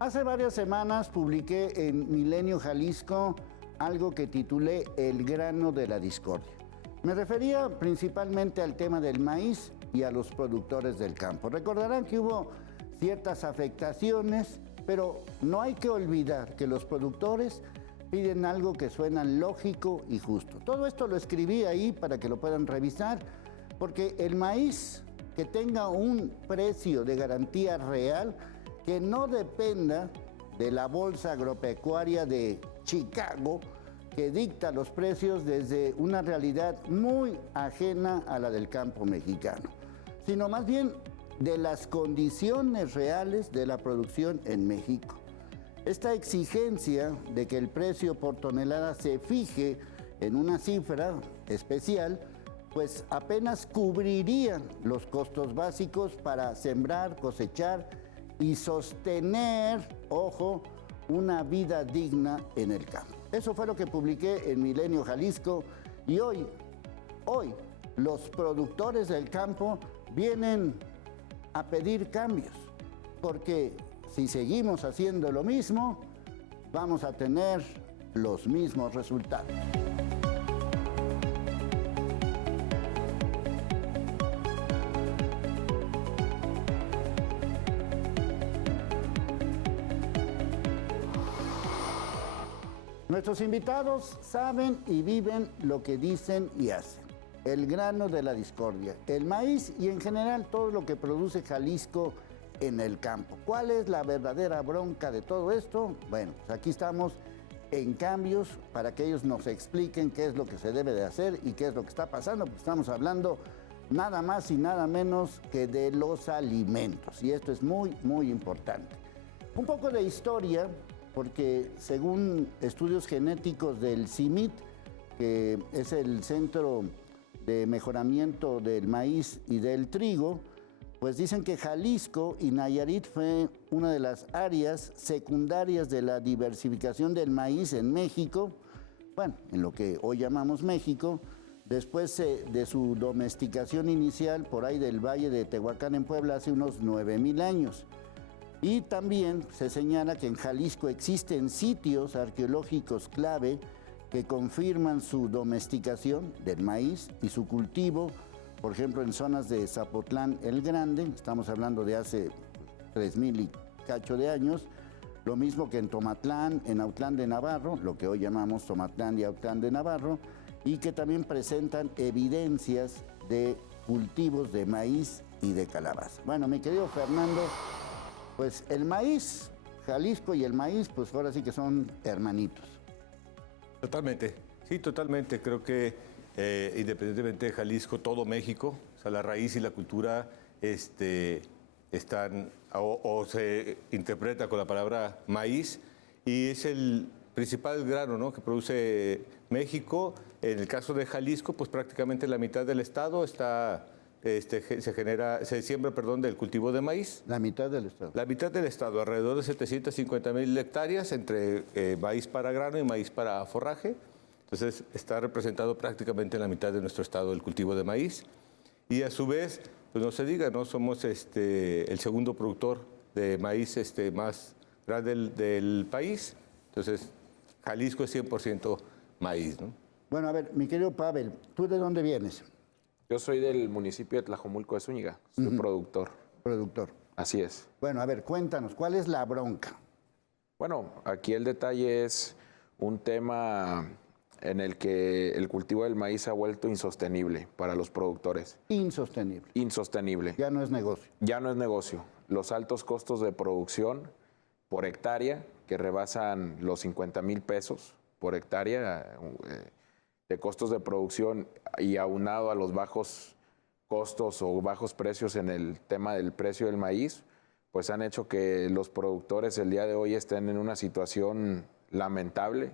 Hace varias semanas publiqué en Milenio Jalisco algo que titulé El grano de la discordia. Me refería principalmente al tema del maíz y a los productores del campo. Recordarán que hubo ciertas afectaciones, pero no hay que olvidar que los productores piden algo que suena lógico y justo. Todo esto lo escribí ahí para que lo puedan revisar, porque el maíz que tenga un precio de garantía real, que no dependa de la bolsa agropecuaria de Chicago, que dicta los precios desde una realidad muy ajena a la del campo mexicano, sino más bien de las condiciones reales de la producción en México. Esta exigencia de que el precio por tonelada se fije en una cifra especial, pues apenas cubriría los costos básicos para sembrar, cosechar y sostener, ojo, una vida digna en el campo. Eso fue lo que publiqué en Milenio Jalisco y hoy los productores del campo vienen a pedir cambios, porque si seguimos haciendo lo mismo, vamos a tener los mismos resultados. Nuestros invitados saben y viven lo que dicen y hacen. El grano de la discordia, el maíz y en general todo lo que produce Jalisco en el campo. ¿Cuál es la verdadera bronca de todo esto? Bueno, pues aquí estamos en Cambios para que ellos nos expliquen qué es lo que se debe de hacer y qué es lo que está pasando, porque estamos hablando nada más y nada menos que de los alimentos. Y esto es muy, muy importante. Un poco de historia, porque según estudios genéticos del CIMIT, que es el Centro de Mejoramiento del Maíz y del Trigo, pues dicen que Jalisco y Nayarit fue una de las áreas secundarias de la diversificación del maíz en México, bueno, en lo que hoy llamamos México, después de su domesticación inicial por ahí del Valle de Tehuacán en Puebla hace unos 9,000 años. Y también se señala que en Jalisco existen sitios arqueológicos clave que confirman su domesticación del maíz y su cultivo, por ejemplo, en zonas de Zapotlán el Grande, estamos hablando de hace 3,000 y cacho de años, lo mismo que en Tomatlán, en Autlán de Navarro, lo que hoy llamamos Tomatlán y Autlán de Navarro, y que también presentan evidencias de cultivos de maíz y de calabaza. Bueno, mi querido Fernando, pues el maíz, Jalisco y el maíz, pues ahora sí que son hermanitos. Totalmente, sí, totalmente. Creo que independientemente de Jalisco, todo México, o sea, la raíz y la cultura están o se interpreta con la palabra maíz y es el principal grano, ¿no?, que produce México. En el caso de Jalisco, pues prácticamente la mitad del estado está se siembra del cultivo de maíz. La mitad del estado. La mitad del estado, alrededor de 750,000 hectáreas entre maíz para grano y maíz para forraje. Entonces está representado prácticamente en la mitad de nuestro estado el cultivo de maíz. Y a su vez, pues no se diga, ¿no? Somos el segundo productor de maíz más grande del país. Entonces, Jalisco es 100% maíz, ¿no? Bueno, a ver, mi querido Pavel, ¿tú de dónde vienes? Yo soy del municipio de Tlajomulco de Zúñiga, soy productor. Productor. Así es. Bueno, a ver, cuéntanos, ¿cuál es la bronca? Bueno, aquí el detalle es un tema en el que el cultivo del maíz se ha vuelto insostenible para los productores. Insostenible. Insostenible. Ya no es negocio. Ya no es negocio. Los altos costos de producción por hectárea, que rebasan los 50,000 pesos por hectárea, de costos de producción y aunado a los bajos costos o bajos precios en el tema del precio del maíz, pues han hecho que los productores el día de hoy estén en una situación lamentable,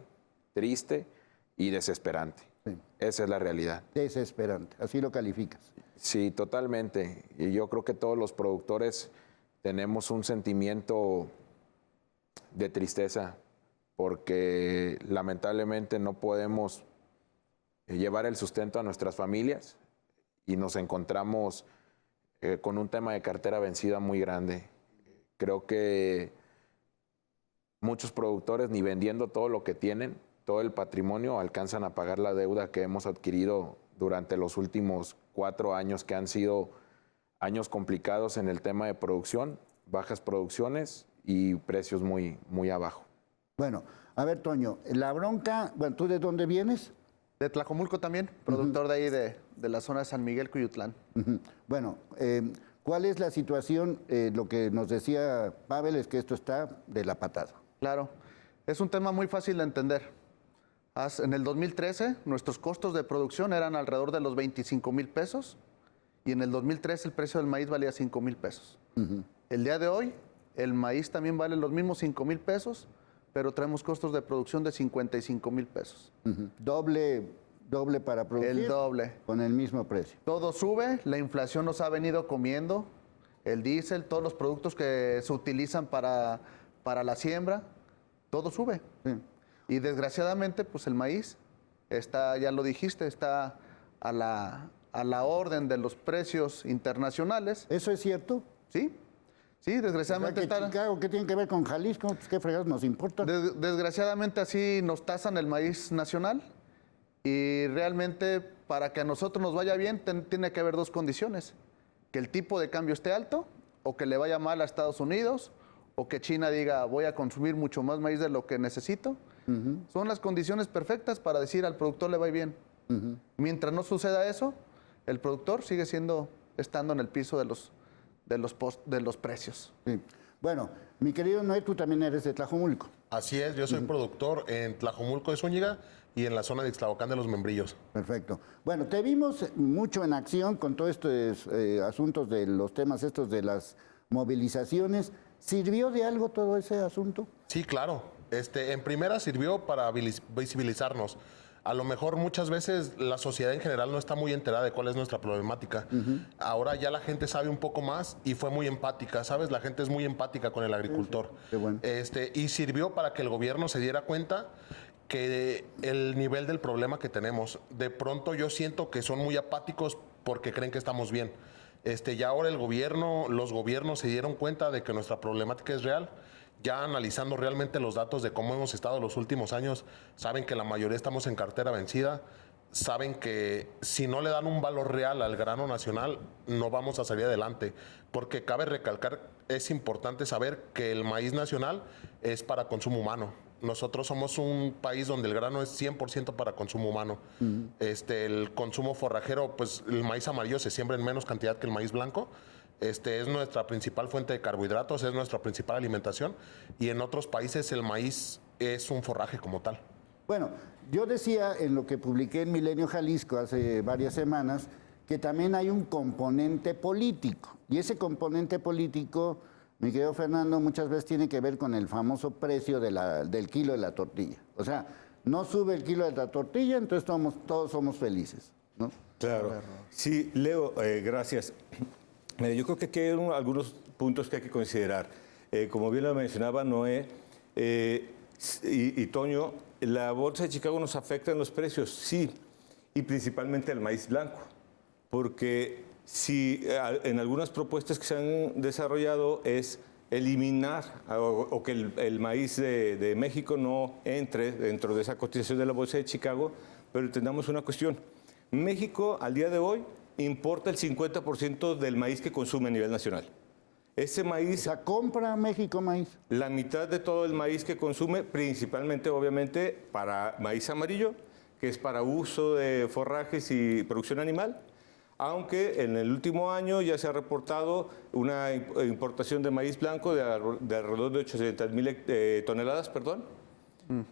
triste y desesperante. Sí. Esa es la realidad. Desesperante, así lo calificas. Sí, totalmente. Y yo creo que todos los productores tenemos un sentimiento de tristeza porque lamentablemente no podemos llevar el sustento a nuestras familias y nos encontramos con un tema de cartera vencida muy grande. Creo que muchos productores ni vendiendo todo lo que tienen, todo el patrimonio, alcanzan a pagar la deuda que hemos adquirido durante los últimos 4 años, que han sido años complicados en el tema de producción, bajas producciones y precios muy, muy abajo. Bueno, a ver, Toño, la bronca, bueno, ¿tú de dónde vienes? De Tlajomulco también, productor de ahí de la zona de San Miguel, Cuyutlán. Bueno, ¿cuál es la situación? Lo que nos decía Pavel es que esto está de la patada. Claro, es un tema muy fácil de entender. En el 2013, nuestros costos de producción eran alrededor de los 25,000 pesos y en el 2013 el precio del maíz valía 5,000 pesos. El día de hoy, el maíz también vale los mismos 5,000 pesos, pero traemos costos de producción de 55,000 pesos. Doble para producir. El doble. Con el mismo precio. Todo sube, la inflación nos ha venido comiendo, el diésel, todos los productos que se utilizan para la siembra, todo sube. Sí. Y desgraciadamente, pues el maíz está, ya lo dijiste, está a la orden de los precios internacionales. ¿Eso es cierto? ¿Sí? Sí, desgraciadamente está. Chicago, ¿qué tiene que ver con Jalisco? Pues, ¿qué fregados nos importa? Desgraciadamente así nos tasan el maíz nacional y realmente para que a nosotros nos vaya bien tiene que haber 2 condiciones. Que el tipo de cambio esté alto o que le vaya mal a Estados Unidos o que China diga voy a consumir mucho más maíz de lo que necesito. Son las condiciones perfectas para decir al productor le va bien. Mientras no suceda eso, el productor sigue estando en el piso de los precios. Sí. Bueno, mi querido Noé, tú también eres de Tlajomulco. Así es, yo soy productor en Tlajomulco de Zúñiga y en la zona de Ixtlahuacán de los Membrillos. Perfecto. Bueno, te vimos mucho en acción con todos estos asuntos de los temas estos de las movilizaciones. ¿Sirvió de algo todo ese asunto? Sí, claro. En primera sirvió para visibilizarnos. A lo mejor muchas veces la sociedad en general no está muy enterada de cuál es nuestra problemática. Ahora ya la gente sabe un poco más y fue muy empática, ¿sabes? La gente es muy empática con el agricultor. Qué bueno. Y sirvió para que el gobierno se diera cuenta que el nivel del problema que tenemos. De pronto yo siento que son muy apáticos porque creen que estamos bien. Ya ahora los gobiernos se dieron cuenta de que nuestra problemática es real. Ya analizando realmente los datos de cómo hemos estado los últimos años, saben que la mayoría estamos en cartera vencida, saben que si no le dan un valor real al grano nacional, no vamos a salir adelante. Porque cabe recalcar, es importante saber que el maíz nacional es para consumo humano. Nosotros somos un país donde el grano es 100% para consumo humano. El consumo forrajero, pues el maíz amarillo se siembra en menos cantidad que el maíz blanco. Es nuestra principal fuente de carbohidratos, es nuestra principal alimentación y en otros países el maíz es un forraje como tal. Bueno, yo decía en lo que publiqué en Milenio Jalisco hace varias semanas que también hay un componente político y ese componente político, mi querido Fernando, muchas veces tiene que ver con el famoso precio del kilo de la tortilla. O sea, no sube el kilo de la tortilla, entonces todos somos felices, ¿no? Claro. Sí, Leo, gracias. Yo creo que aquí hay algunos puntos que hay que considerar. Como bien lo mencionaba Noé y Toño, la bolsa de Chicago nos afecta en los precios, sí, y principalmente el maíz blanco, porque si en algunas propuestas que se han desarrollado es eliminar o que el maíz de México no entre dentro de esa cotización de la bolsa de Chicago, pero entendamos una cuestión. México, al día de hoy, importa el 50% del maíz que consume a nivel nacional. Ese maíz... O sea, ¿compra México maíz? La mitad de todo el maíz que consume, principalmente, obviamente, para maíz amarillo, que es para uso de forrajes y producción animal, aunque en el último año ya se ha reportado una importación de maíz blanco de alrededor de 800,000 toneladas, perdón,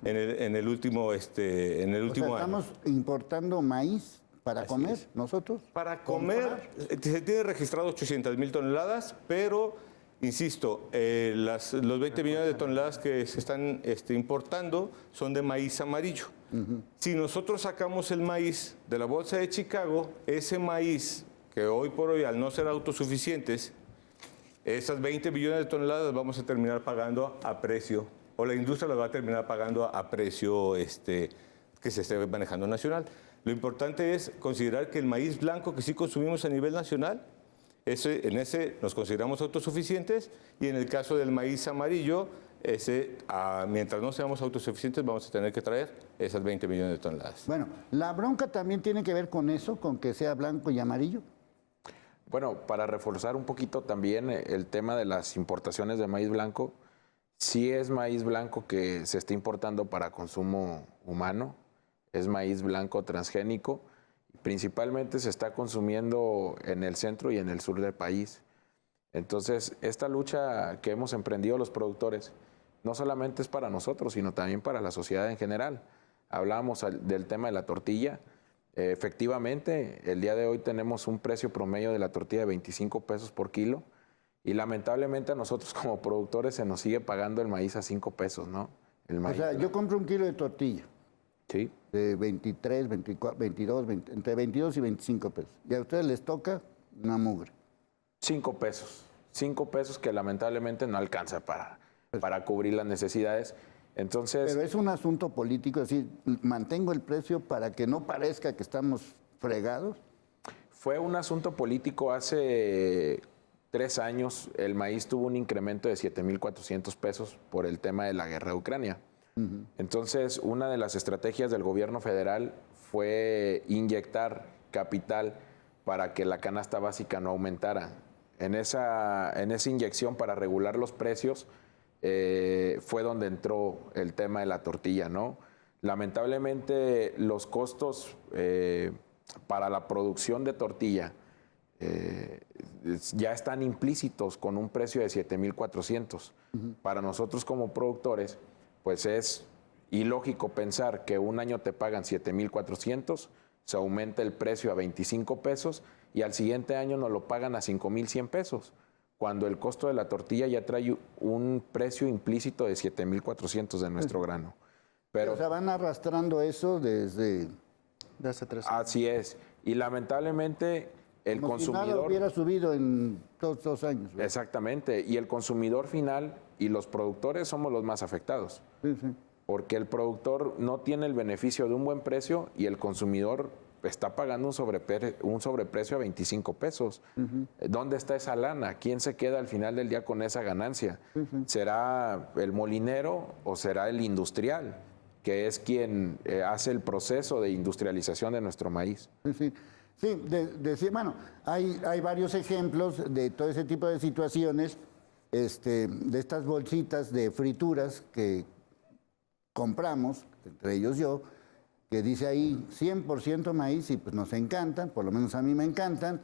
en el último año. Estamos importando maíz para comer, nosotros. Para comer, se tiene registrado 800,000 toneladas, pero, insisto, los 20 millones de toneladas que se están importando son de maíz amarillo. Si nosotros sacamos el maíz de la bolsa de Chicago, ese maíz, que hoy por hoy, al no ser autosuficientes, esas 20 millones de toneladas vamos a terminar pagando a precio, o la industria lo va a terminar pagando a precio que se esté manejando nacional. Lo importante es considerar que el maíz blanco que sí consumimos a nivel nacional, en ese nos consideramos autosuficientes, y en el caso del maíz amarillo, mientras no seamos autosuficientes, vamos a tener que traer esas 20 millones de toneladas. Bueno, la bronca también tiene que ver con eso, con que sea blanco y amarillo. Bueno, para reforzar un poquito también el tema de las importaciones de maíz blanco, sí es maíz blanco que se está importando para consumo humano, es maíz blanco transgénico, principalmente se está consumiendo en el centro y en el sur del país. Entonces, esta lucha que hemos emprendido los productores no solamente es para nosotros, sino también para la sociedad en general. Hablábamos del tema de la tortilla. Efectivamente, el día de hoy tenemos un precio promedio de la tortilla de 25 pesos por kilo y lamentablemente a nosotros como productores se nos sigue pagando el maíz a 5 pesos, ¿no? El maíz. O sea, yo compro un kilo de tortilla. Sí. De 23, 24, 22, entre 22 y 25 pesos. Y a ustedes les toca una mugre. 5 pesos. 5 pesos que lamentablemente no alcanza para cubrir las necesidades. Entonces, Pero es un asunto político, es decir, mantengo el precio para que no parezca que estamos fregados. fue un asunto político hace 3 años. El maíz tuvo un incremento de 7,400 pesos por el tema de la guerra de Ucrania. Entonces, una de las estrategias del gobierno federal fue inyectar capital para que la canasta básica no aumentara. En esa inyección para regular los precios fue donde entró el tema de la tortilla, ¿no? Lamentablemente, los costos para la producción de tortilla ya están implícitos con un precio de 7,400. Para nosotros como productores, pues es ilógico pensar que un año te pagan 7,400, se aumenta el precio a 25 pesos y al siguiente año nos lo pagan a 5,100 pesos, cuando el costo de la tortilla ya trae un precio implícito de 7,400 de nuestro grano. Pero, O sea, van arrastrando eso desde... De hace 3 años. así es. Y lamentablemente el como si consumidor... nada hubiera subido en todos 2 años. ¿verdad? Exactamente. Y el consumidor final y los productores somos los más afectados. Sí, sí. Porque el productor no tiene el beneficio de un buen precio y el consumidor está pagando un sobreprecio a 25 pesos. ¿Dónde está esa lana? ¿Quién se queda al final del día con esa ganancia? ¿Será el molinero o será el industrial, que es quien hace el proceso de industrialización de nuestro maíz? Sí, sí. Sí, bueno, hay varios ejemplos de todo ese tipo de situaciones, de estas bolsitas de frituras que compramos, entre ellos yo, que dice ahí 100% maíz y pues nos encantan, por lo menos a mí me encantan,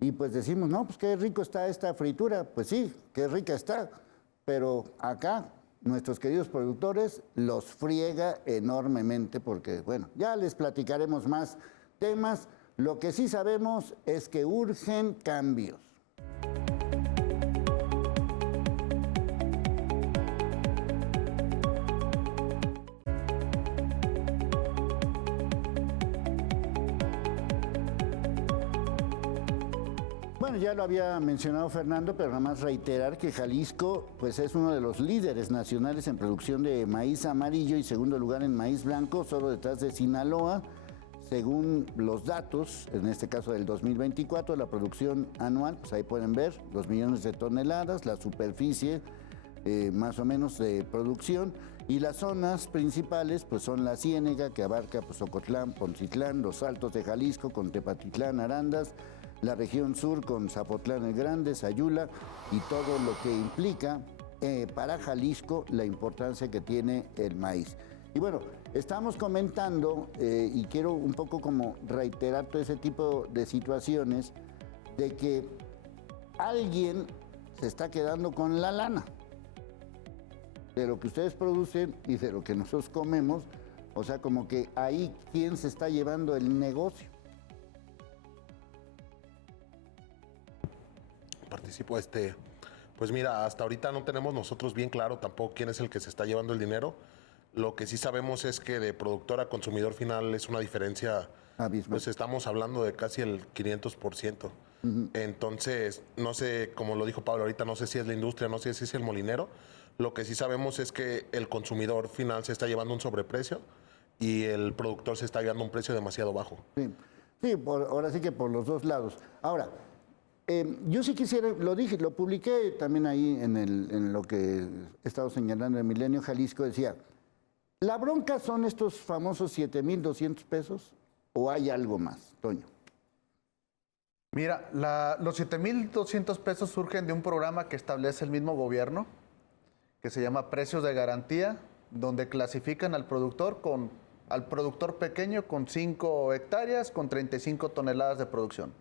y pues decimos, no, pues qué rico está esta fritura, pues sí, qué rica está, pero acá nuestros queridos productores los friega enormemente porque, bueno, ya les platicaremos más temas. Lo que sí sabemos es que urgen cambios. Bueno, ya lo había mencionado Fernando, pero nada más reiterar que Jalisco pues, es uno de los líderes nacionales en producción de maíz amarillo y segundo lugar en maíz blanco, solo detrás de Sinaloa. Según los datos, en este caso del 2024, la producción anual, pues ahí pueden ver, 2 millones de toneladas, la superficie más o menos de producción, y las zonas principales pues son la Ciénega, que abarca pues, Ocotlán, Poncitlán, los Altos de Jalisco con Tepatitlán, Arandas, la región sur con Zapotlán el Grande, Sayula, y todo lo que implica para Jalisco la importancia que tiene el maíz. Y bueno, estamos comentando, y quiero un poco como reiterar todo ese tipo de situaciones, de que alguien se está quedando con la lana de lo que ustedes producen y de lo que nosotros comemos. O sea, como que ahí, ¿quién se está llevando el negocio? Participo, pues mira, hasta ahorita no tenemos nosotros bien claro tampoco quién es el que se está llevando el dinero. Lo que sí sabemos es que de productor a consumidor final es una diferencia, Abismal. pues estamos hablando de casi el 500%. Entonces, no sé, como lo dijo Pablo ahorita, no sé si es la industria, no sé si es el molinero. Lo que sí sabemos es que el consumidor final se está llevando un sobreprecio y el productor se está llevando un precio demasiado bajo. Sí, sí, ahora sí que por los dos lados. Ahora, Yo sí quisiera, lo dije, lo publiqué también ahí en lo que he estado señalando en Milenio Jalisco, decía, ¿la bronca son estos famosos 7,200 pesos o hay algo más, Toño? Mira, los 7,200 pesos surgen de un programa que establece el mismo gobierno, que se llama Precios de Garantía, donde clasifican al productor pequeño con 5 hectáreas, con 35 toneladas de producción.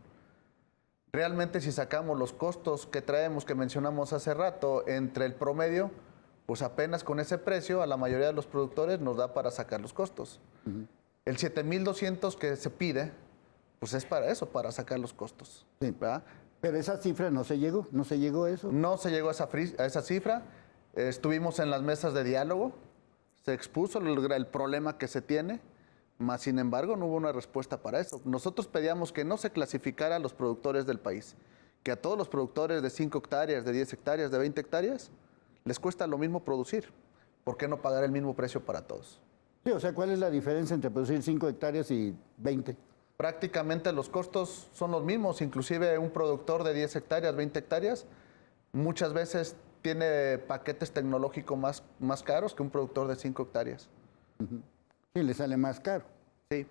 Realmente, si sacamos los costos que traemos, que mencionamos hace rato, entre el promedio, pues apenas con ese precio a la mayoría de los productores nos da para sacar los costos. El 7,200 que se pide, pues es para eso, para sacar los costos. Sí. ¿Verdad? Pero esa cifra no se llegó a eso. No se llegó a esa cifra. Estuvimos en las mesas de diálogo, se expuso el problema que se tiene, mas sin embargo no hubo una respuesta para eso. Nosotros pedíamos que no se clasificara a los productores del país, que a todos los productores de 5 hectáreas, de 10 hectáreas, de 20 hectáreas, les cuesta lo mismo producir. ¿Por qué no pagar el mismo precio para todos? Sí, o sea, ¿cuál es la diferencia entre producir 5 hectáreas y 20? Prácticamente los costos son los mismos, inclusive un productor de 10 hectáreas, 20 hectáreas, muchas veces tiene paquetes tecnológicos más caros que un productor de 5 hectáreas. Sí, le sale más caro. Sí.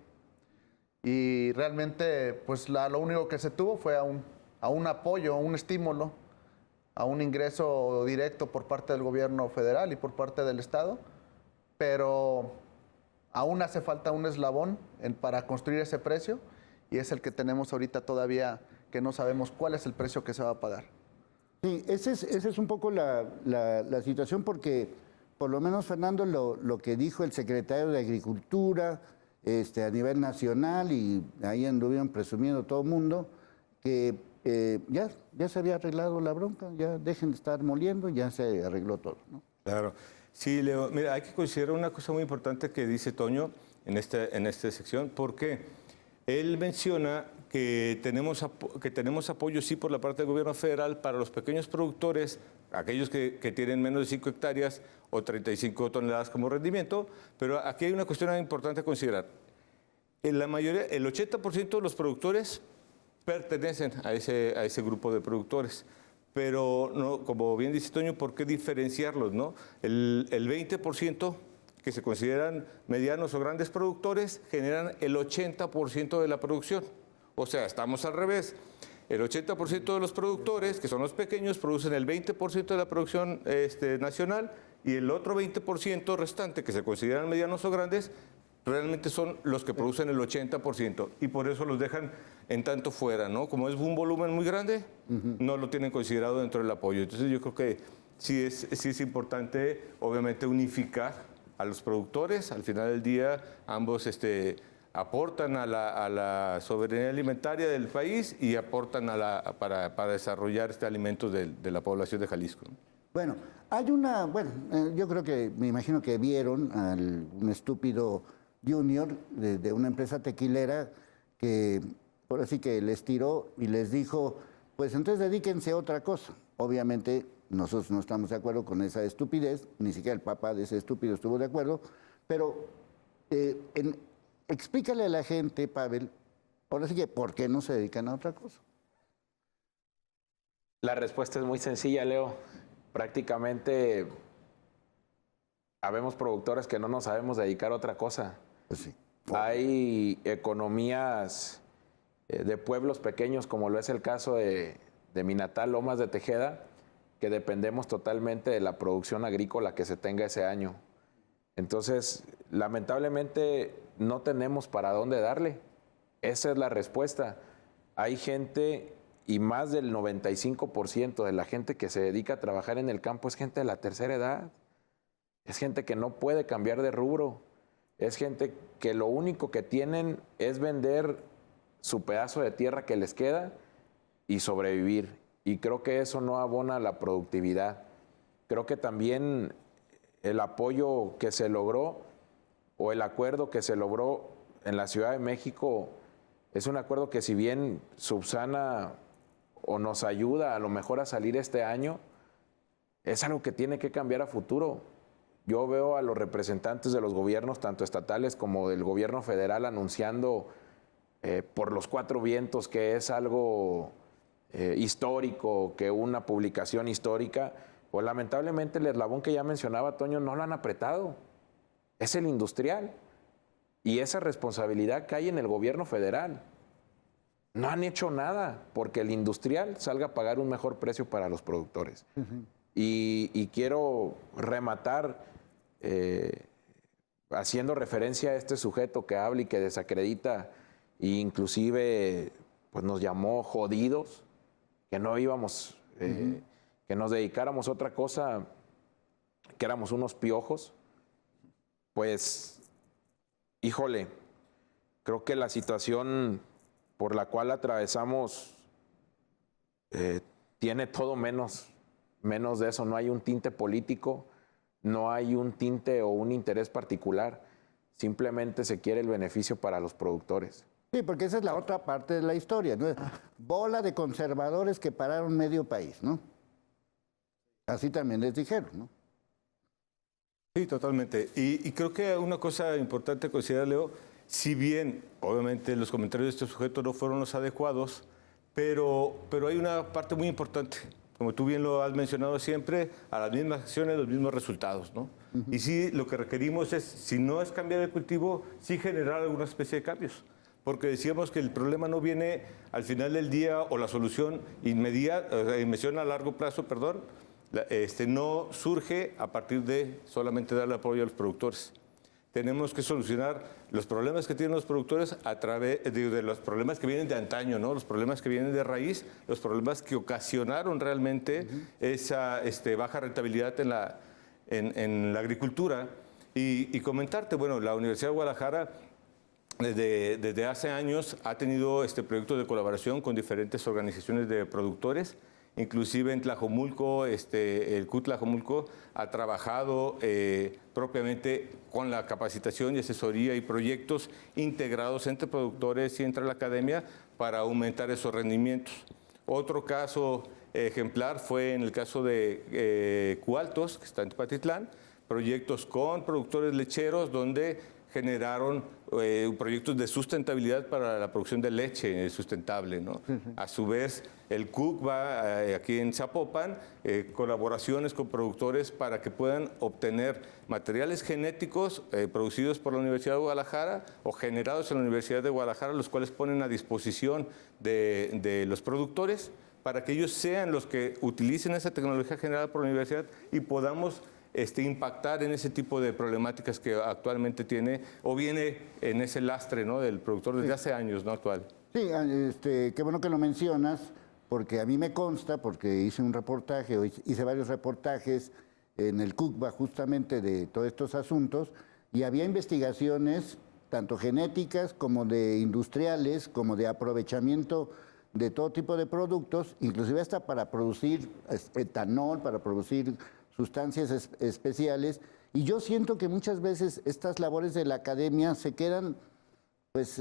Y realmente, pues lo único que se tuvo fue a un apoyo, a un estímulo, a un ingreso directo por parte del gobierno federal y por parte del Estado, pero aún hace falta un eslabón para construir ese precio y es el que tenemos ahorita todavía, que no sabemos cuál es el precio que se va a pagar. Sí, esa es un poco la situación porque, por lo menos, Fernando, lo que dijo el secretario de Agricultura a nivel nacional, y ahí anduvieron presumiendo todo el mundo, que ya se había arreglado la bronca, ya dejen de estar moliendo, ya se arregló todo, ¿no? Claro. Sí, Leo, mira, hay que considerar una cosa muy importante que dice Toño en esta sección, porque él menciona que tenemos apoyo, sí, por la parte del gobierno federal para los pequeños productores, aquellos que tienen menos de 5 hectáreas o 35 toneladas como rendimiento, pero aquí hay una cuestión importante a considerar. El 80% de los productores pertenecen a ese grupo de productores. Pero, no, como bien dice Toño, ¿por qué diferenciarlos, no? El 20% que se consideran medianos o grandes productores generan el 80% de la producción. O sea, estamos al revés. El 80% de los productores, que son los pequeños, producen el 20% de la producción nacional y el otro 20% restante, que se consideran medianos o grandes, realmente son los que producen el 80% y por eso los dejan en tanto fuera, ¿no? Como es un volumen muy grande, no lo tienen considerado dentro del apoyo. Entonces yo creo que sí es importante, obviamente, unificar a los productores. Al final del día, ambos aportan a la soberanía alimentaria del país y aportan para desarrollar alimentos de la población de Jalisco, ¿no? Bueno, yo creo que, me imagino que vieron a un estúpido junior de una empresa tequilera que ahora sí que les tiró y les dijo, pues entonces dedíquense a otra cosa. Obviamente nosotros no estamos de acuerdo con esa estupidez, ni siquiera el papá de ese estúpido estuvo de acuerdo, pero explícale a la gente, Pavel, ahora sí que ¿por qué no se dedican a otra cosa? La respuesta es muy sencilla, Leo. Prácticamente habemos productores que no nos sabemos dedicar a otra cosa. Pues sí. Hay economías de pueblos pequeños, como lo es el caso de mi natal Lomas de Tejeda, que dependemos totalmente de la producción agrícola que se tenga ese año. Entonces, lamentablemente, no tenemos para dónde darle. Esa es la respuesta. Hay gente, y más del 95% de la gente que se dedica a trabajar en el campo es gente de la tercera edad. Es gente que no puede cambiar de rubro. Es gente que lo único que tienen es vender su pedazo de tierra que les queda y sobrevivir. Y creo que eso no abona la productividad. Creo que también el apoyo que se logró o el acuerdo que se logró en la Ciudad de México es un acuerdo que, si bien subsana o nos ayuda a lo mejor a salir este año, es algo que tiene que cambiar a futuro. Yo veo a los representantes de los gobiernos, tanto estatales como del gobierno federal, anunciando por los 4 vientos que es algo histórico, que una publicación histórica, pues lamentablemente el eslabón que ya mencionaba Toño no lo han apretado. Es el industrial. Y esa responsabilidad que hay en el gobierno federal. No han hecho nada porque el industrial salga a pagar un mejor precio para los productores. Y quiero rematar haciendo referencia a este sujeto que habla y que desacredita e inclusive pues nos llamó jodidos, que no íbamos, que nos dedicáramos a otra cosa, que éramos unos piojos. Pues, híjole, creo que la situación por la cual atravesamos tiene todo menos de eso. No hay un tinte político, no hay un tinte o un interés particular. Simplemente se quiere el beneficio para los productores. Sí, porque esa es la otra parte de la historia, ¿no? Bola de conservadores que pararon medio país, ¿no? Así también les dijeron, ¿no? Sí, totalmente. Y creo que una cosa importante considerar, Leo, si bien obviamente los comentarios de este sujeto no fueron los adecuados, pero hay una parte muy importante. Como tú bien lo has mencionado siempre, a las mismas acciones, los mismos resultados, ¿no? Y sí, lo que requerimos es, si no es cambiar el cultivo, sí generar alguna especie de cambios. Porque decíamos que el problema no viene al final del día o la solución inmediata, a largo plazo, perdón, no surge a partir de solamente darle apoyo a los productores. Tenemos que solucionar los problemas que tienen los productores a través de los problemas que vienen de antaño, ¿no? Los problemas que vienen de raíz, los problemas que ocasionaron realmente esa baja rentabilidad en la agricultura. Y comentarte, bueno, la Universidad de Guadalajara desde hace años ha tenido proyectos de colaboración con diferentes organizaciones de productores. Inclusive en Tlajomulco, el CUT Tlajomulco ha trabajado propiamente con la capacitación y asesoría y proyectos integrados entre productores y entre la academia para aumentar esos rendimientos. Otro caso ejemplar fue en el caso de Cualtos, que está en Tepatitlán, proyectos con productores lecheros donde generaron proyectos de sustentabilidad para la producción de leche sustentable, ¿no? A su vez, el CUC va aquí en Zapopan, colaboraciones con productores para que puedan obtener materiales genéticos producidos por la Universidad de Guadalajara o generados en la Universidad de Guadalajara, los cuales ponen a disposición de los productores para que ellos sean los que utilicen esa tecnología generada por la universidad y podamos impactar en ese tipo de problemáticas que actualmente tiene o viene en ese lastre, ¿no?, del productor desde hace años, ¿no?, actual. Sí, qué bueno que lo mencionas, porque a mí me consta, porque hice un reportaje, hice varios reportajes en el CUCBA justamente de todos estos asuntos, y había investigaciones tanto genéticas como de industriales, como de aprovechamiento de todo tipo de productos, inclusive hasta para producir etanol, para producir sustancias especiales, y yo siento que muchas veces estas labores de la academia se quedan, pues,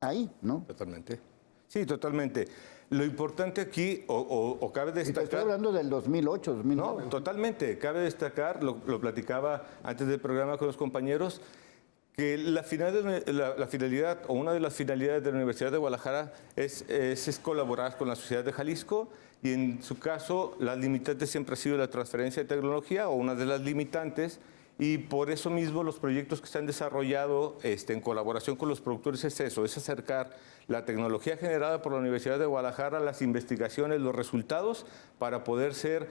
ahí, ¿no? Totalmente. Sí, totalmente. Lo importante aquí, o cabe destacar... Estoy hablando del 2008, 2009. No, totalmente. Cabe destacar, lo platicaba antes del programa con los compañeros, que la finalidad, o una de las finalidades de la Universidad de Guadalajara es colaborar con la sociedad de Jalisco, y en su caso, las limitantes siempre ha sido la transferencia de tecnología, o una de las limitantes, y por eso mismo los proyectos que se han desarrollado en colaboración con los productores es eso, es acercar la tecnología generada por la Universidad de Guadalajara, las investigaciones, los resultados, para poder ser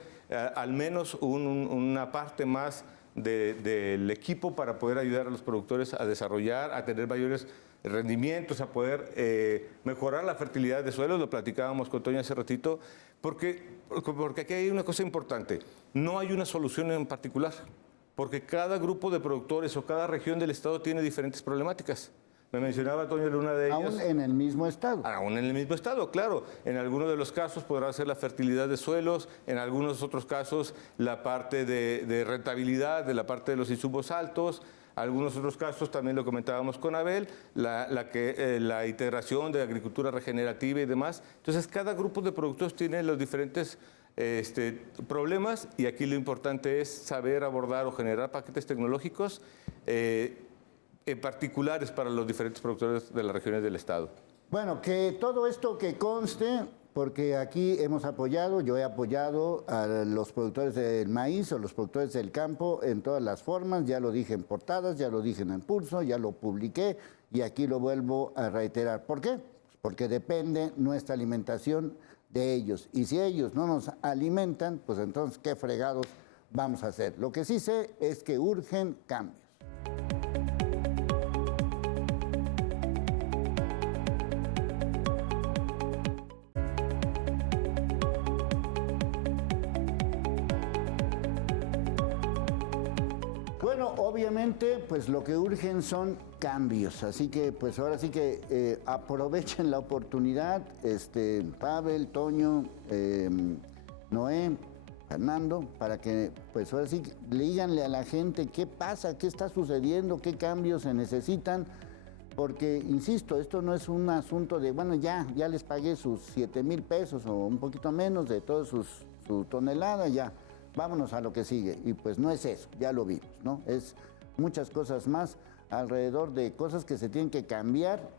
al menos una parte más del equipo para poder ayudar a los productores a desarrollar, a tener mayores rendimientos, a poder mejorar la fertilidad de suelos. Lo platicábamos con Toño hace ratito, porque aquí hay una cosa importante, no hay una solución en particular, porque cada grupo de productores o cada región del estado tiene diferentes problemáticas. Me mencionaba Toño una de ellas. Aún en el mismo estado. Aún en el mismo estado, claro. En algunos de los casos podrá ser la fertilidad de suelos, en algunos otros casos la parte de rentabilidad, de la parte de los insumos altos. Algunos otros casos, también lo comentábamos con Abel, la integración de agricultura regenerativa y demás. Entonces, cada grupo de productores tiene los diferentes problemas, y aquí lo importante es saber abordar o generar paquetes tecnológicos particulares para los diferentes productores de las regiones del estado. Bueno, que todo esto que conste, porque aquí hemos apoyado, yo he apoyado a los productores del maíz o los productores del campo en todas las formas, ya lo dije en portadas, ya lo dije en el Pulso, ya lo publiqué y aquí lo vuelvo a reiterar. ¿Por qué? Porque depende nuestra alimentación de ellos y si ellos no nos alimentan, pues entonces qué fregados vamos a hacer. Lo que sí sé es que urgen cambios. Bueno, obviamente, pues lo que urgen son cambios, así que pues ahora sí que aprovechen la oportunidad, Pavel, Toño, Noé, Fernando, para que pues ahora sí díganle a la gente qué pasa, qué está sucediendo, qué cambios se necesitan, porque insisto, esto no es un asunto de, bueno, ya les pagué sus 7,000 pesos o un poquito menos de toda su tonelada, ya. Vámonos a lo que sigue. Y pues no es eso, ya lo vimos, ¿no? Es muchas cosas más alrededor de cosas que se tienen que cambiar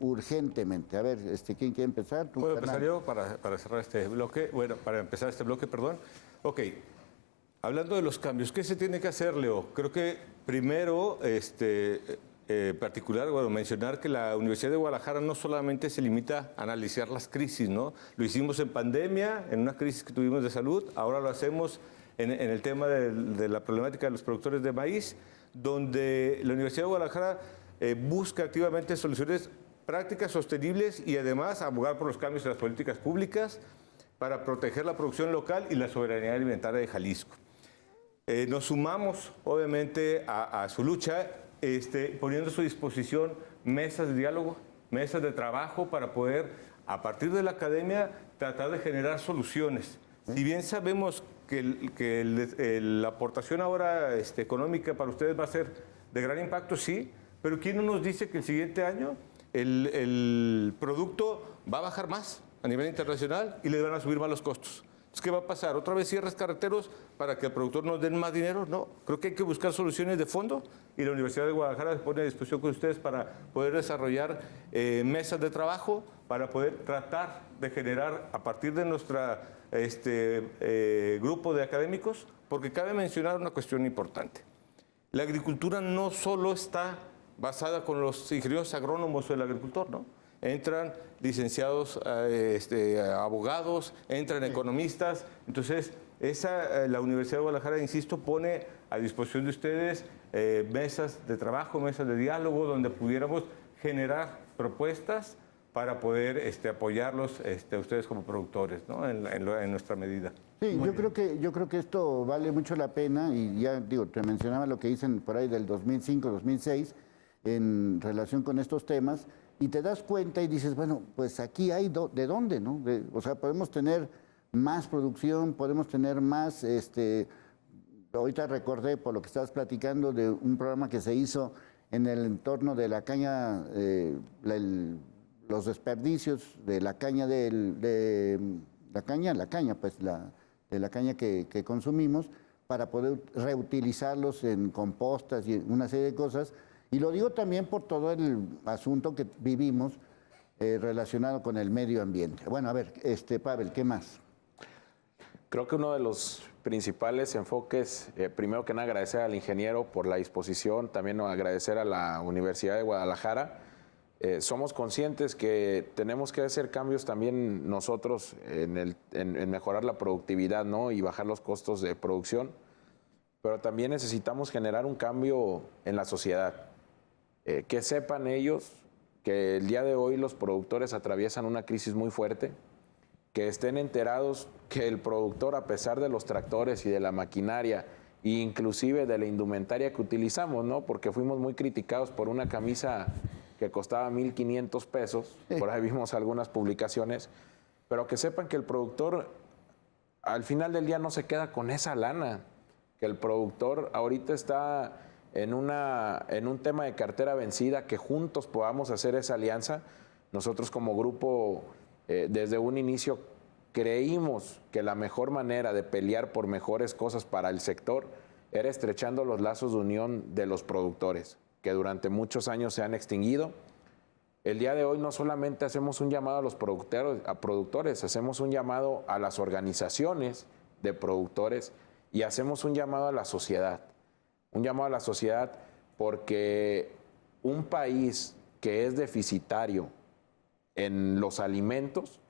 urgentemente. A ver, ¿quién quiere empezar? ¿Tú, ¿Puedo Fernando? empezar yo para cerrar este bloque? Bueno, para empezar este bloque, perdón. Ok, hablando de los cambios, ¿qué se tiene que hacer, Leo? Creo que primero, particular, bueno, mencionar que la Universidad de Guadalajara no solamente se limita a analizar las crisis, ¿no? Lo hicimos en pandemia, en una crisis que tuvimos de salud, ahora lo hacemos en el tema de la problemática de los productores de maíz, donde la Universidad de Guadalajara busca activamente soluciones prácticas, sostenibles y además abogar por los cambios en las políticas públicas para proteger la producción local y la soberanía alimentaria de Jalisco. Nos sumamos, obviamente, a su lucha, poniendo a su disposición mesas de diálogo, mesas de trabajo para poder, a partir de la academia, tratar de generar soluciones. Si bien sabemos que la aportación ahora económica para ustedes va a ser de gran impacto, sí, pero ¿quién no nos dice que el siguiente año el producto va a bajar más a nivel internacional y le van a subir más los costos? Entonces, ¿qué va a pasar? ¿Otra vez cierres carreteros para que el productor nos den más dinero? No, creo que hay que buscar soluciones de fondo y la Universidad de Guadalajara se pone a disposición con ustedes para poder desarrollar mesas de trabajo, para poder tratar de generar a partir de nuestra grupo de académicos, porque cabe mencionar una cuestión importante. La agricultura no solo está basada con los ingenieros agrónomos o el agricultor, ¿no? Entran licenciados, abogados, entran economistas. Entonces, la Universidad de Guadalajara, insisto, pone a disposición de ustedes mesas de trabajo, mesas de diálogo, donde pudiéramos generar propuestas para poder apoyarlos a ustedes como productores, ¿no? en nuestra medida. Sí, yo creo que esto vale mucho la pena y ya digo, te mencionaba lo que dicen por ahí del 2005, 2006 en relación con estos temas y te das cuenta y dices, bueno, pues aquí hay de dónde, ¿no? O sea, podemos tener más producción, podemos tener más, ahorita recordé por lo que estabas platicando de un programa que se hizo en el entorno de la caña, los desperdicios de la caña de la caña que consumimos para poder reutilizarlos en compostas y una serie de cosas. Y lo digo también por todo el asunto que vivimos relacionado con el medio ambiente. Bueno, a ver, Pavel, ¿qué más? Creo que uno de los principales enfoques, primero que nada agradecer al ingeniero por la disposición, también agradecer a la Universidad de Guadalajara. Somos conscientes que tenemos que hacer cambios también nosotros en mejorar la productividad, ¿no? Y bajar los costos de producción, pero también necesitamos generar un cambio en la sociedad. Que sepan ellos que el día de hoy los productores atraviesan una crisis muy fuerte, que estén enterados que el productor, a pesar de los tractores y de la maquinaria, e inclusive de la indumentaria que utilizamos, ¿no? Porque fuimos muy criticados por una camisa que costaba 1,500 pesos, por ahí vimos algunas publicaciones, pero que sepan que el productor al final del día no se queda con esa lana, que el productor ahorita está en un tema de cartera vencida, que juntos podamos hacer esa alianza. Nosotros como grupo, desde un inicio, creímos que la mejor manera de pelear por mejores cosas para el sector era estrechando los lazos de unión de los productores, que durante muchos años se han extinguido. El día de hoy no solamente hacemos un llamado a los productores, hacemos un llamado a las organizaciones de productores y hacemos un llamado a la sociedad. Un llamado a la sociedad porque un país que es deficitario en los alimentos,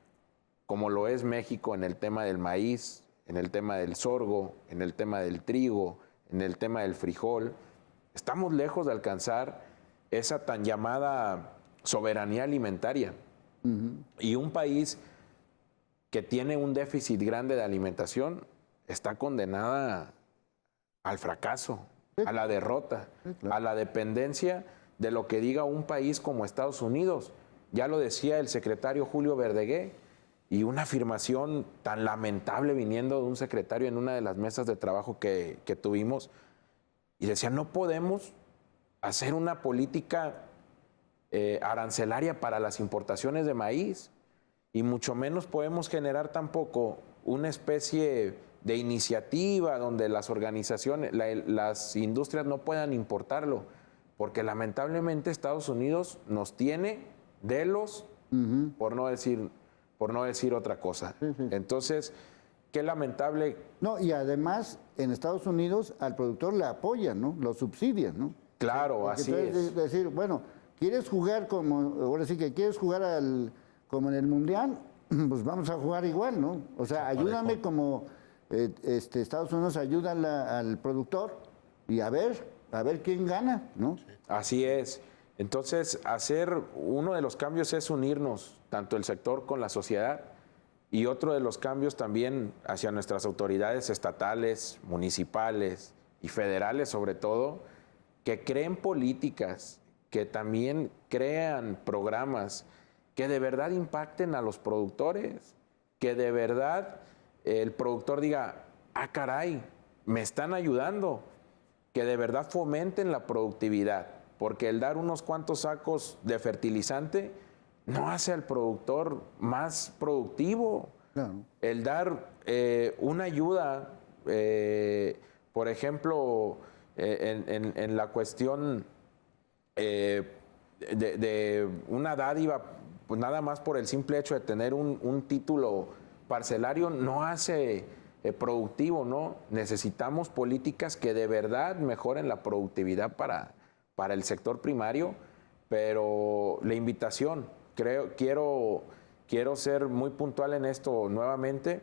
como lo es México en el tema del maíz, en el tema del sorgo, en el tema del trigo, en el tema del frijol, estamos lejos de alcanzar esa tan llamada soberanía alimentaria. Y un país que tiene un déficit grande de alimentación está condenada al fracaso, a la derrota, a la dependencia de lo que diga un país como Estados Unidos. Ya lo decía el secretario Julio Verdegué, y una afirmación tan lamentable viniendo de un secretario en una de las mesas de trabajo que tuvimos, y decía, no podemos hacer una política arancelaria para las importaciones de maíz, y mucho menos podemos generar tampoco una especie de iniciativa donde las organizaciones, las industrias no puedan importarlo, porque lamentablemente Estados Unidos nos tiene de los, por no decir otra cosa. Entonces, qué lamentable. No, y además en Estados Unidos al productor le apoyan, ¿no? Lo subsidian, ¿no? Claro, Porque así entonces es. decir, bueno, ¿quieres jugar como, ahora sí que quieres jugar como en el Mundial? Pues vamos a jugar igual, ¿no? O sea, ayúdame como Estados Unidos ayuda al productor y a ver quién gana, ¿no? Así es. Entonces, uno de los cambios es unirnos, tanto el sector con la sociedad, y otro de los cambios también hacia nuestras autoridades estatales, municipales y federales sobre todo, que creen políticas, que también crean programas que de verdad impacten a los productores, que de verdad el productor diga, ah, caray, me están ayudando, que de verdad fomenten la productividad, porque el dar unos cuantos sacos de fertilizante no hace al productor más productivo. Claro. El dar una ayuda, por ejemplo, en la cuestión de una dádiva, pues nada más por el simple hecho de tener un título parcelario, no hace productivo, ¿no? Necesitamos políticas que de verdad mejoren la productividad para el sector primario, pero la invitación, quiero ser muy puntual en esto nuevamente,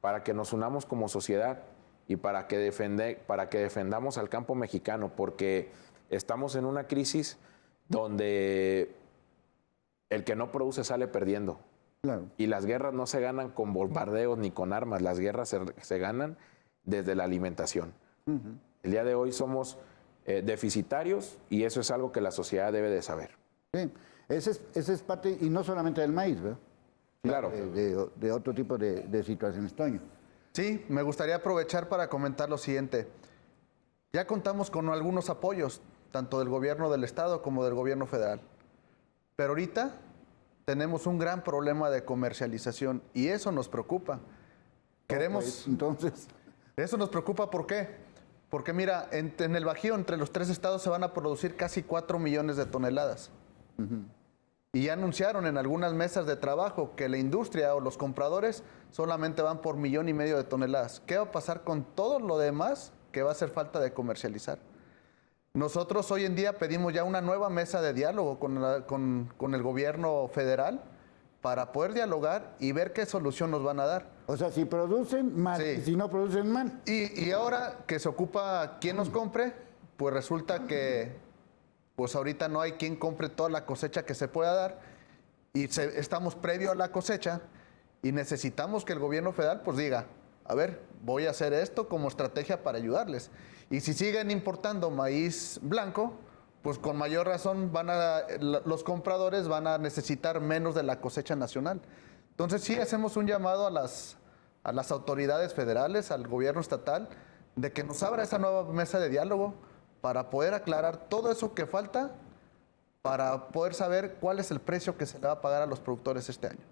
para que nos unamos como sociedad y para que defendamos al campo mexicano, porque estamos en una crisis donde el que no produce sale perdiendo. Claro. Y las guerras no se ganan con bombardeos ni con armas, las guerras se ganan desde la alimentación. El día de hoy somos deficitarios y eso es algo que la sociedad debe de saber. Sí, ese es parte, y no solamente del maíz, ¿verdad? Claro. De otro tipo de situaciones, Toño. Sí, me gustaría aprovechar para comentar lo siguiente. Ya contamos con algunos apoyos, tanto del gobierno del estado como del gobierno federal. Pero ahorita tenemos un gran problema de comercialización y eso nos preocupa. Pues, entonces, Eso nos preocupa, ¿por qué? Porque mira, en el Bajío, entre los 3 estados, se van a producir casi 4 millones de toneladas. Y ya anunciaron en algunas mesas de trabajo que la industria o los compradores solamente van por 1,5 millones de toneladas. ¿Qué va a pasar con todo lo demás que va a hacer falta de comercializar? Nosotros hoy en día pedimos ya una nueva mesa de diálogo con el gobierno federal para poder dialogar y ver qué solución nos van a dar. o sea, si producen, mal, Sí. y si no producen, mal. Y ahora que se ocupa quién nos compre, pues resulta que pues ahorita no hay quien compre toda la cosecha que se pueda dar y estamos previo a la cosecha y necesitamos que el gobierno federal pues diga, a ver, voy a hacer esto como estrategia para ayudarles. Y si siguen importando maíz blanco, pues con mayor razón los compradores van a necesitar menos de la cosecha nacional. Entonces sí hacemos un llamado a las autoridades federales, al gobierno estatal, de que nos abra esa nueva mesa de diálogo para poder aclarar todo eso que falta, para poder saber cuál es el precio que se le va a pagar a los productores este año.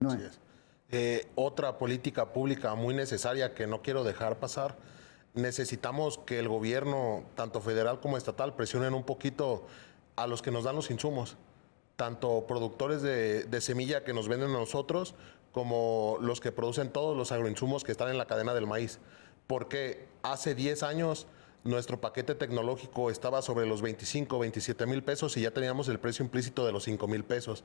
No Así es. Otra política pública muy necesaria que no quiero dejar pasar. Necesitamos que el gobierno, tanto federal como estatal, presionen un poquito a los que nos dan los insumos. tanto productores de semilla que nos venden a nosotros, como los que producen todos los agroinsumos que están en la cadena del maíz. Porque hace 10 años nuestro paquete tecnológico estaba sobre los 25, 27 mil pesos y ya teníamos el precio implícito de los 5 mil pesos.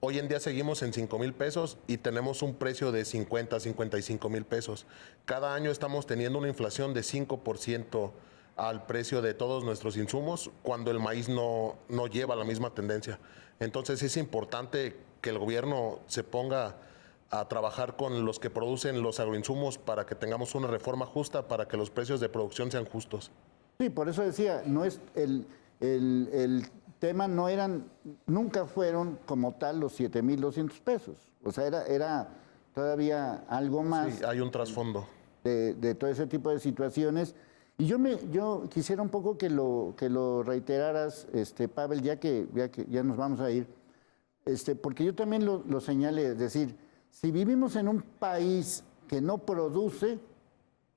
Hoy en día seguimos en 5 mil pesos y tenemos un precio de 50, 55 mil pesos. Cada año estamos teniendo una inflación de 5% al precio de todos nuestros insumos, cuando el maíz no lleva la misma tendencia. Entonces es importante que el gobierno se ponga a trabajar con los que producen los agroinsumos para que tengamos una reforma justa, para que los precios de producción sean justos. Sí, por eso decía, no es el tema nunca fueron como tal los 7,200 pesos. O sea, era todavía algo más. Sí, hay un trasfondo. De todo ese tipo de situaciones. Y yo quisiera un poco que lo reiteraras, Pavel, ya que ya nos vamos a ir, porque yo también lo señalé, es decir, si vivimos en un país que no produce,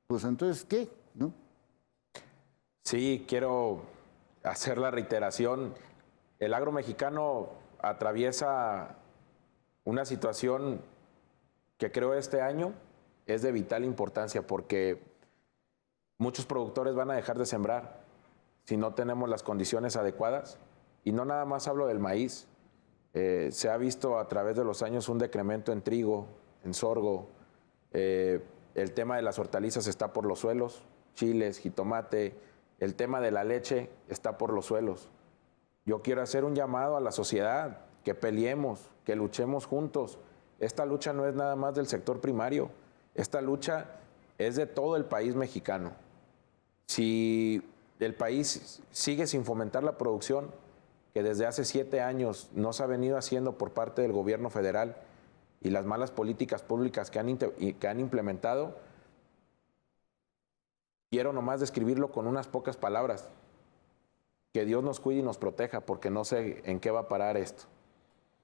pues entonces, ¿qué? ¿No? Sí, quiero hacer la reiteración. El agro mexicano atraviesa una situación que creo este año es de vital importancia, porque muchos productores van a dejar de sembrar si no tenemos las condiciones adecuadas. Y no nada más hablo del maíz. Se ha visto a través de los años un decremento en trigo, en sorgo. El tema de las hortalizas está por los suelos, chiles, jitomate. El tema de la leche está por los suelos. Yo quiero hacer un llamado a la sociedad, que peleemos, que luchemos juntos. Esta lucha no es nada más del sector primario. Esta lucha es de todo el país mexicano. Si el país sigue sin fomentar la producción, que desde hace 7 años no se ha venido haciendo por parte del gobierno federal, y las malas políticas públicas que han implementado, quiero nomás describirlo con unas pocas palabras: que Dios nos cuide y nos proteja, porque no sé en qué va a parar esto.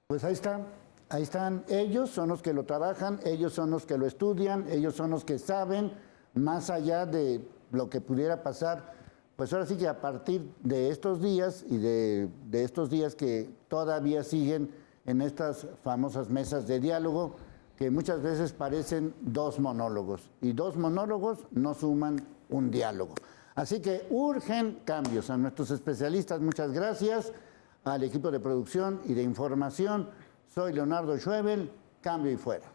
Pues ahí están, ellos son los que lo trabajan, ellos son los que lo estudian, ellos son los que saben, más allá de lo que pudiera pasar. Pues ahora sí que a partir de estos días y de estos días que todavía siguen en estas famosas mesas de diálogo, que muchas veces parecen 2 monólogos, y 2 monólogos no suman un diálogo. Así que urgen cambios. A nuestros especialistas, muchas gracias. Al equipo de producción y de información, soy Leonardo Schwebel, cambio y fuera.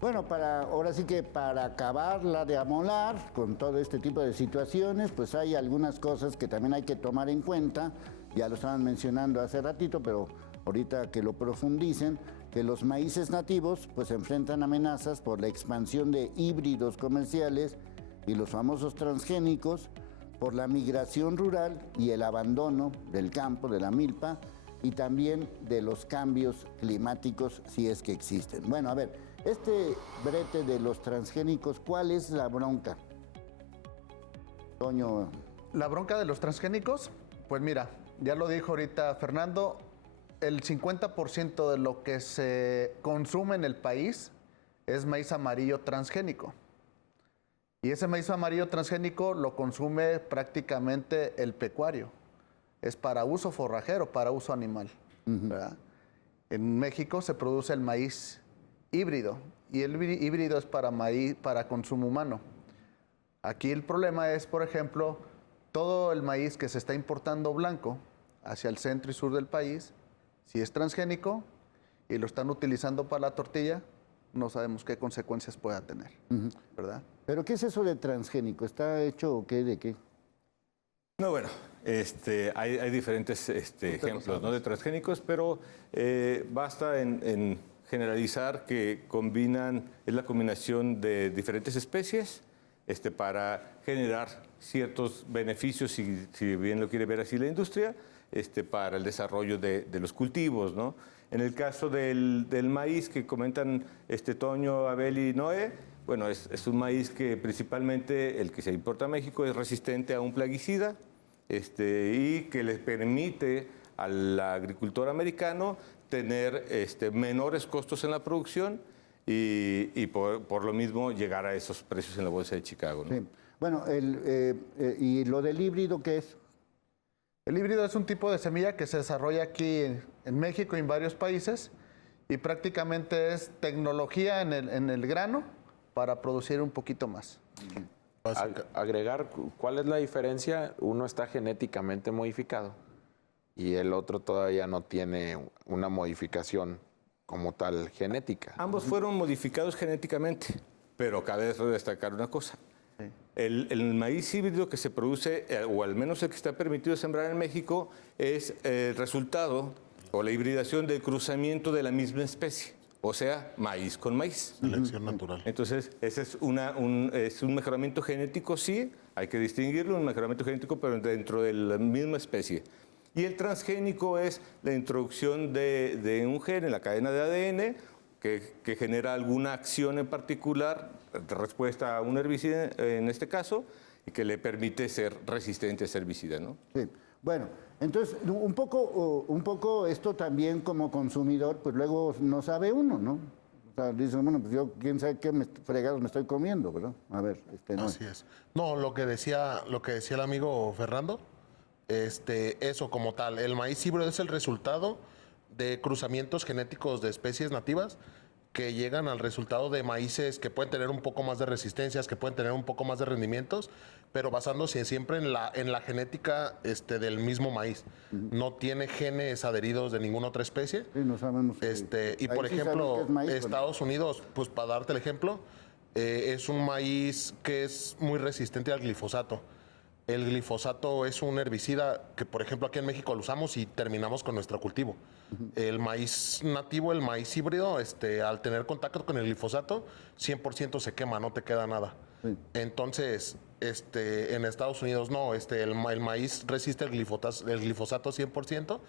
Bueno, ahora sí que para acabarla de amolar con todo este tipo de situaciones, pues hay algunas cosas que también hay que tomar en cuenta. Ya lo estaban mencionando hace ratito, pero ahorita que lo profundicen, que los maíces nativos pues enfrentan amenazas por la expansión de híbridos comerciales y los famosos transgénicos, por la migración rural y el abandono del campo, de la milpa, y también de los cambios climáticos, si es que existen. Bueno, a ver, este brete de los transgénicos, ¿cuál es la bronca? Toño. La bronca de los transgénicos, pues mira, ya lo dijo ahorita Fernando, el 50% de lo que se consume en el país es maíz amarillo transgénico. Y ese maíz amarillo transgénico lo consume prácticamente el pecuario. Es para uso forrajero, para uso animal. ¿Verdad? En México se produce el maíz híbrido, y el híbrido es para maíz, para consumo humano. Aquí el problema es, por ejemplo, todo el maíz que se está importando blanco hacia el centro y sur del país, si es transgénico y lo están utilizando para la tortilla, no sabemos qué consecuencias pueda tener, ¿verdad? ¿Pero qué es eso de transgénico? ¿Está hecho o qué, de qué? No, bueno, hay diferentes ejemplos, ¿no?, de transgénicos, pero basta en generalizar que es la combinación de diferentes especies para generar ciertos beneficios, si bien lo quiere ver así la industria, para el desarrollo de los cultivos, ¿no? En el caso del maíz que comentan Toño, Abel y Noé, Bueno, es un maíz que principalmente el que se importa a México es resistente a un plaguicida y que le permite al agricultor americano tener menores costos en la producción y por lo mismo llegar a esos precios en la bolsa de Chicago, ¿no? Sí. Bueno, ¿y lo del híbrido qué es? El híbrido es un tipo de semilla que se desarrolla aquí en México y en varios países y prácticamente es tecnología en el grano para producir un poquito más. Agregar, ¿cuál es la diferencia? Uno está genéticamente modificado y el otro todavía no tiene una modificación como tal genética. Ambos fueron modificados genéticamente, pero cabe destacar una cosa. El maíz híbrido que se produce, o al menos el que está permitido sembrar en México, es el resultado o la hibridación del cruzamiento de la misma especie, o sea, maíz con maíz. Selección natural. Entonces, ese es un mejoramiento genético, sí, hay que distinguirlo, un mejoramiento genético, pero dentro de la misma especie. Y el transgénico es la introducción de un gen en la cadena de ADN que genera alguna acción en particular, de respuesta a un herbicida en este caso, y que le permite ser resistente a ese herbicida, ¿no? Sí. Bueno, entonces, un poco esto también como consumidor, pues luego no sabe uno, ¿no? O sea, dice, bueno, pues yo quién sabe qué fregados me estoy comiendo, ¿verdad? A ver, no. Así es. No, lo que decía el amigo Fernando, eso como tal, el maíz híbrido es el resultado de cruzamientos genéticos de especies nativas que llegan al resultado de maíces que pueden tener un poco más de resistencias, que pueden tener un poco más de rendimientos, pero basándose siempre en la genética del mismo maíz. No tiene genes adheridos de ninguna otra especie. Sí, no sabemos. Y por sí ejemplo, sabemos que es maíz, Estados Unidos, pues para darte el ejemplo, es un maíz que es muy resistente al glifosato. El glifosato es un herbicida que, por ejemplo, aquí en México lo usamos y terminamos con nuestro cultivo. El maíz nativo, el maíz híbrido, al tener contacto con el glifosato, 100% se quema, no te queda nada. Sí. Entonces, en Estados Unidos no, el maíz resiste el glifosato 100%.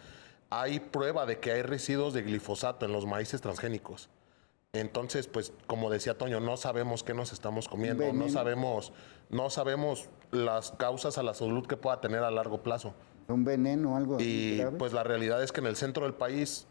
Hay prueba de que hay residuos de glifosato en los maíces transgénicos. Entonces, pues, como decía Toño, no sabemos qué nos estamos comiendo, no sabemos las causas a la salud que pueda tener a largo plazo. ¿Un veneno o algo Y grave? pues la realidad es que en el centro del país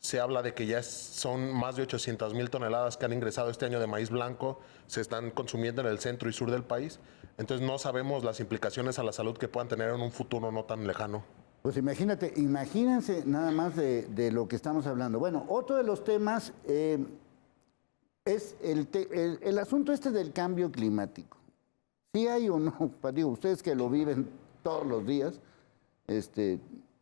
se habla de que ya son más de 800,000 toneladas que han ingresado este año de maíz blanco, se están consumiendo en el centro y sur del país. Entonces no sabemos las implicaciones a la salud que puedan tener en un futuro no tan lejano. Pues imagínense nada más de lo que estamos hablando. Bueno, otro de los temas es el asunto del cambio climático. ¿Sí hay o no? Digo, ustedes que lo viven todos los días,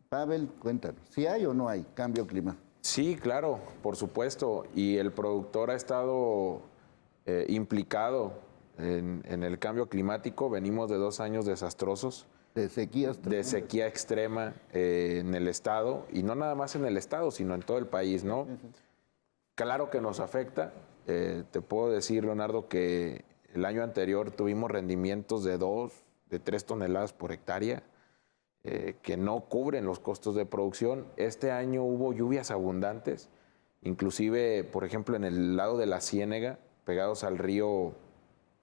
Pavel, cuéntanos, ¿sí hay o no hay cambio climático? Sí, claro, por supuesto. Y el productor ha estado implicado en el cambio climático. Venimos de 2 años desastrosos. De sequías. De sequía extrema en el estado, y no nada más en el estado, sino en todo el país, ¿no? Claro que nos afecta. Te puedo decir, Leonardo, que el año anterior tuvimos rendimientos de 3 toneladas por hectárea, que no cubren los costos de producción. Este año hubo lluvias abundantes, inclusive, por ejemplo, en el lado de la Ciénega, pegados al río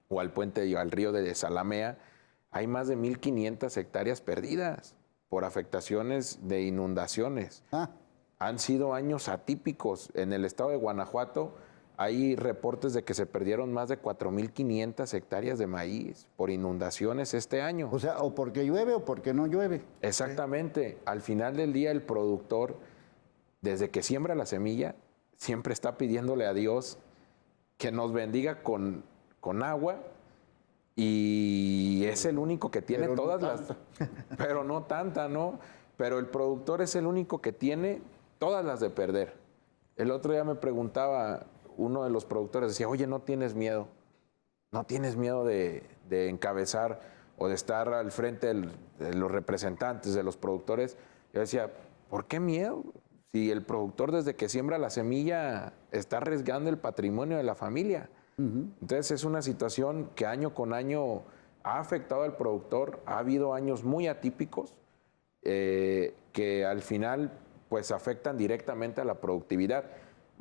o al puente, al río de Zalamea, hay más de 1,500 hectáreas perdidas por afectaciones de inundaciones. Han sido años atípicos. En el estado de Guanajuato hay reportes de que se perdieron más de 4,500 hectáreas de maíz por inundaciones este año. O sea, o porque llueve o porque no llueve. Exactamente. Al final del día, el productor, desde que siembra la semilla, siempre está pidiéndole a Dios que nos bendiga con agua, y es el único que tiene pero todas no las... Pero no tanta, ¿no? Pero el productor es el único que tiene todas las de perder. El otro día me preguntaba uno de los productores, decía, oye, ¿no tienes miedo? ¿No tienes miedo de encabezar o de estar al frente de los representantes, de los productores? Yo decía, ¿por qué miedo? Si el productor desde que siembra la semilla está arriesgando el patrimonio de la familia. Entonces es una situación que año con año ha afectado al productor. Ha habido años muy atípicos que al final pues afectan directamente a la productividad.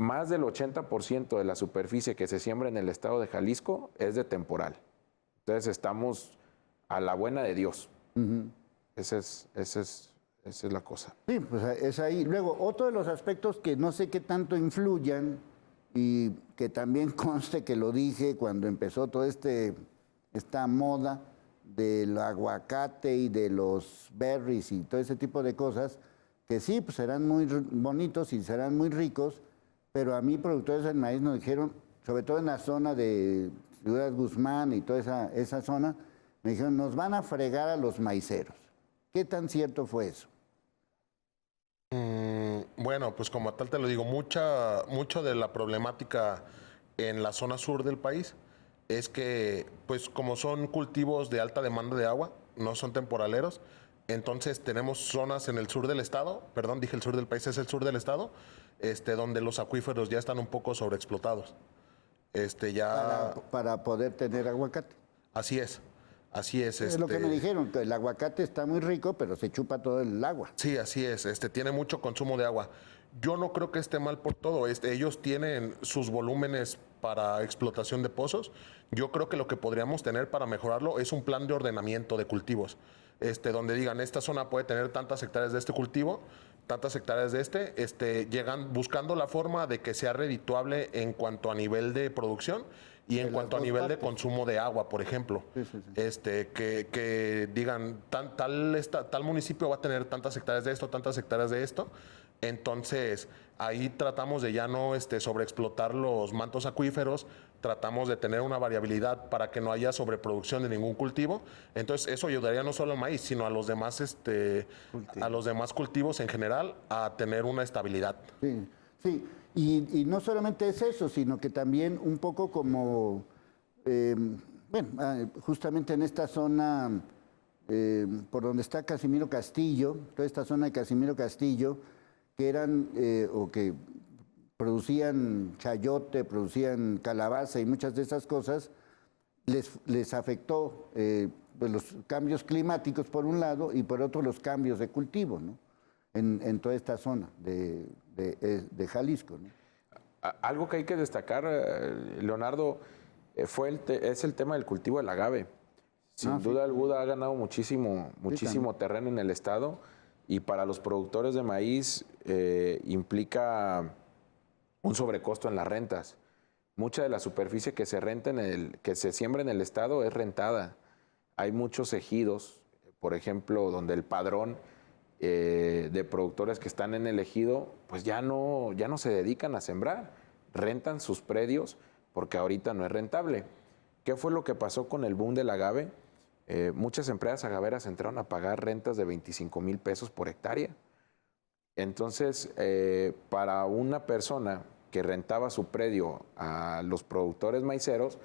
más del 80% de la superficie que se siembra en el estado de Jalisco es de temporal. Entonces estamos a la buena de Dios. Esa es la cosa. Sí, pues es ahí. Luego, otro de los aspectos que no sé qué tanto influyan y que también conste que lo dije cuando empezó toda esta moda del aguacate y de los berries y todo ese tipo de cosas, que sí, pues serán muy bonitos y serán muy ricos, pero a mí productores del maíz nos dijeron, sobre todo en la zona de Ciudad Guzmán y toda esa zona, me dijeron, nos van a fregar a los maiceros. ¿Qué tan cierto fue eso? Bueno, pues como tal te lo digo, mucho de la problemática en la zona sur del país es que, pues como son cultivos de alta demanda de agua, no son temporaleros, entonces tenemos zonas en el sur del estado, perdón, dije el sur del país, es el sur del estado, donde los acuíferos ya están un poco sobreexplotados. Para poder tener aguacate. Así es. Así es. Es lo que me dijeron, que el aguacate está muy rico, pero se chupa todo el agua. Sí, así es. Tiene mucho consumo de agua. Yo no creo que esté mal por todo. Ellos tienen sus volúmenes para explotación de pozos. Yo creo que lo que podríamos tener para mejorarlo es un plan de ordenamiento de cultivos, donde digan, esta zona puede tener tantas hectáreas de este cultivo, tantas hectáreas de llegan buscando la forma de que sea redituable en cuanto a nivel de producción y en cuanto a nivel de consumo de agua, por ejemplo. Sí. Que digan, tal municipio va a tener tantas hectáreas de esto, tantas hectáreas de esto. Entonces, ahí tratamos de ya no sobreexplotar los mantos acuíferos, tratamos de tener una variabilidad para que no haya sobreproducción de ningún cultivo. Entonces, eso ayudaría no solo al maíz, sino a los demás cultivos en general a tener una estabilidad. Sí, sí. Y no solamente es eso, sino que también un poco como, justamente en esta zona, por donde está Casimiro Castillo, toda esta zona de Casimiro Castillo, que eran, o que producían chayote, producían calabaza y muchas de esas cosas, les afectó pues los cambios climáticos por un lado y por otro los cambios de cultivo, ¿no? En toda esta zona de Jalisco, ¿no? Algo que hay que destacar, Leonardo, es el tema del cultivo del agave. Sin duda alguna ha ganado muchísimo terreno en el estado y para los productores de maíz implica un sobrecosto en las rentas. Mucha de la superficie que que se siembra en el estado es rentada. Hay muchos ejidos, por ejemplo, donde el padrón de productores que están en el ejido, pues ya no se dedican a sembrar, rentan sus predios porque ahorita no es rentable. ¿Qué fue lo que pasó con el boom del agave? Muchas empresas agaveras entraron a pagar rentas de 25,000 pesos por hectárea. Entonces, para una persona que rentaba su predio a los productores maiceros,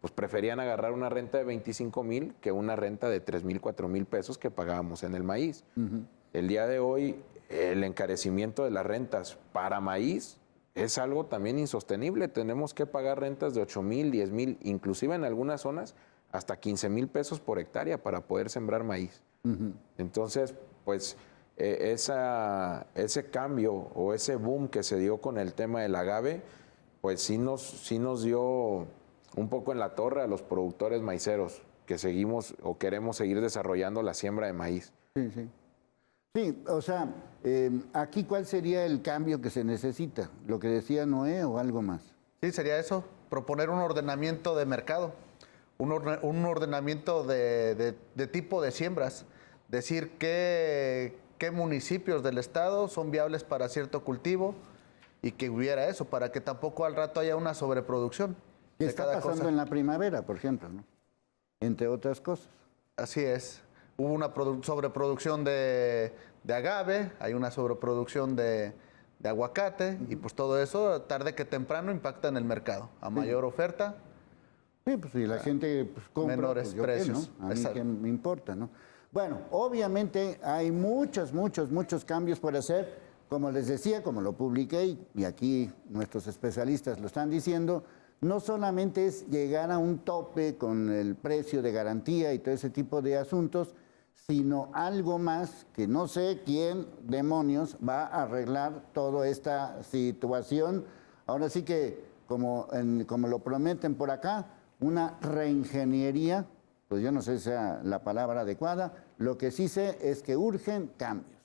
pues preferían agarrar una renta de 25,000 que una renta de 3,000, 4,000 pesos que pagábamos en el maíz. El día de hoy, el encarecimiento de las rentas para maíz es algo también insostenible. Tenemos que pagar rentas de 8,000, 10,000, inclusive en algunas zonas hasta 15,000 pesos por hectárea para poder sembrar maíz. Entonces, pues ese cambio o ese boom que se dio con el tema del agave, pues sí nos dio un poco en la torre a los productores maiceros que seguimos o queremos seguir desarrollando la siembra de maíz. Sí, sí. Sí, o sea, aquí ¿cuál sería el cambio que se necesita? ¿Lo que decía Noé o algo más? Sí, sería eso, proponer un ordenamiento de mercado, un ordenamiento de tipo de siembras, decir qué municipios del estado son viables para cierto cultivo y que hubiera eso, para que tampoco al rato haya una sobreproducción. ¿Qué está pasando en la primavera, por ejemplo, ¿no? Entre otras cosas? Así es. Hubo una sobreproducción de agave, hay una sobreproducción de aguacate y pues todo eso tarde que temprano impacta en el mercado. A mayor oferta. Sí, pues si la gente pues, compra, menores pues, precios. ¿no? A mí qué me importa, ¿no? Bueno, obviamente hay muchos cambios por hacer. Como les decía, como lo publiqué y aquí nuestros especialistas lo están diciendo, no solamente es llegar a un tope con el precio de garantía y todo ese tipo de asuntos, sino algo más que no sé quién demonios va a arreglar toda esta situación Ahora sí que, como lo prometen por acá, una reingeniería, pues yo no sé si sea la palabra adecuada, lo que sí sé es que urgen cambios.